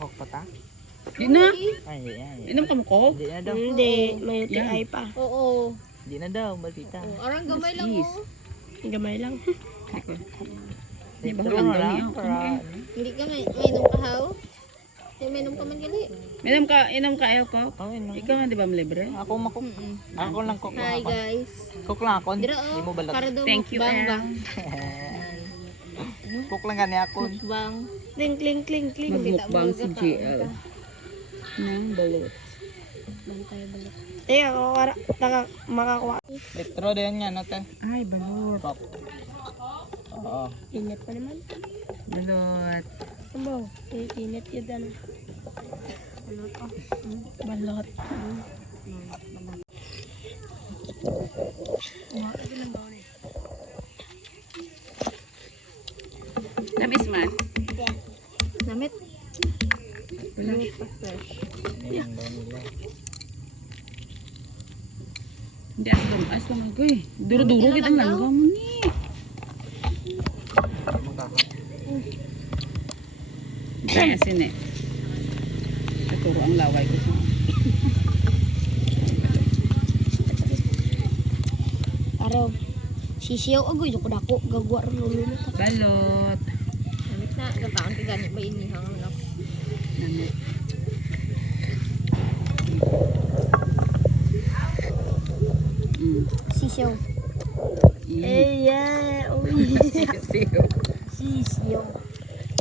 Nakok pa ta? Di na. Ay, hindi na. Inom ka mo ko? Hindi na daw. Hindi, may UTI pa. Oo. Hindi na daw, balita. Arang gamay lang Yes. mo. Gamay lang. Di ba Pero lang na daw lang, niya? para... Hindi ka may inom ka haw? May inom ka man gali. Inom ka ayaw ko? Oh, yun. Ikaw nga di ba libre? Ako makok. Ako lang cook lang Hi ako. guys. Cook lang ako. Dira Hindi oh. mo balat. Para daw Thank you, mukbang ba? Cook lang gani ako. Mukbang. Kling, kling, kling, kling. Magmukbang si JL. Nang balot. Bantay balik. Eh, ako makakuha. Petro din yan, no, te? Ay, balot. Cook. Oo. Init pa naman. Balot. Ambaw, init yun ano. Balot. Tamis man. Namit. Balot. Fresh. Yan daw nila. Hindi aslam ako eh. Duro-duro kitang langgam mo ni. Magkaka. Kaya asin eh. Naturo ang laway ko sa. Araw. Sisiyaw agoy ko dako gagwa ro lulo na ta. Balot. Namit na. Gataon ka gani ba inihang ako. Namit. Sisiyaw. Eh, yeah. Uy. Sisiw. Sisiyaw.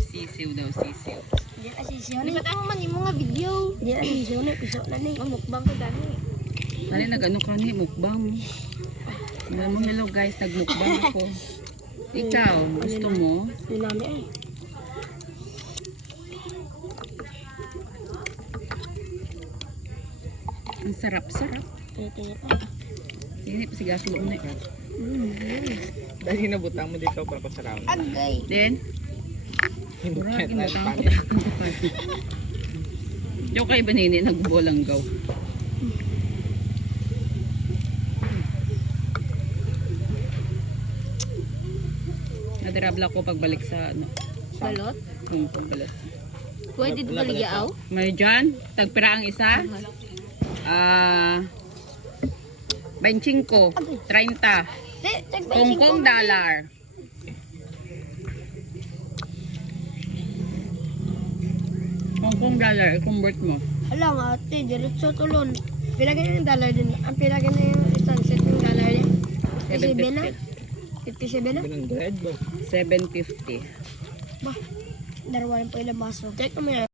Sisiw daw, sisiw. Di na sisiyaw Di ni. ba tayo man yung mga video? Di na sisiyaw ni. Piso na ni. Mamukbang ka gani. Dali nag-ano ka ni, mukbang. Sabi mo, hello guys, nagmukbang ako. Ikaw, gusto mo? Yun namin ay. Ang sarap-sarap. Tinit pa. Hindi pa sigas mo na eh. Dahil nabutang mo dito para ko sa round. Agay. Then, Himukit Murag, na inutang pan. ko. Yung kay Banini, nagbolanggaw. Nadirabla ko pagbalik sa ano, Balot. pagbalik. Pwede di baligyaw? May dyan, tagpira ang isa. 25, 30, Di, tagba Hong Kong dollar. Hong Kong dollar, i-convert mo. Alam nga, ate, diretso tulon. Pilagay ng dollar din. Ang pilagay na yung isang set ng dollar din. 57 na. 57 na. 100 ba? 750. Bah, darawa yung pa ilang baso. Check mo yan.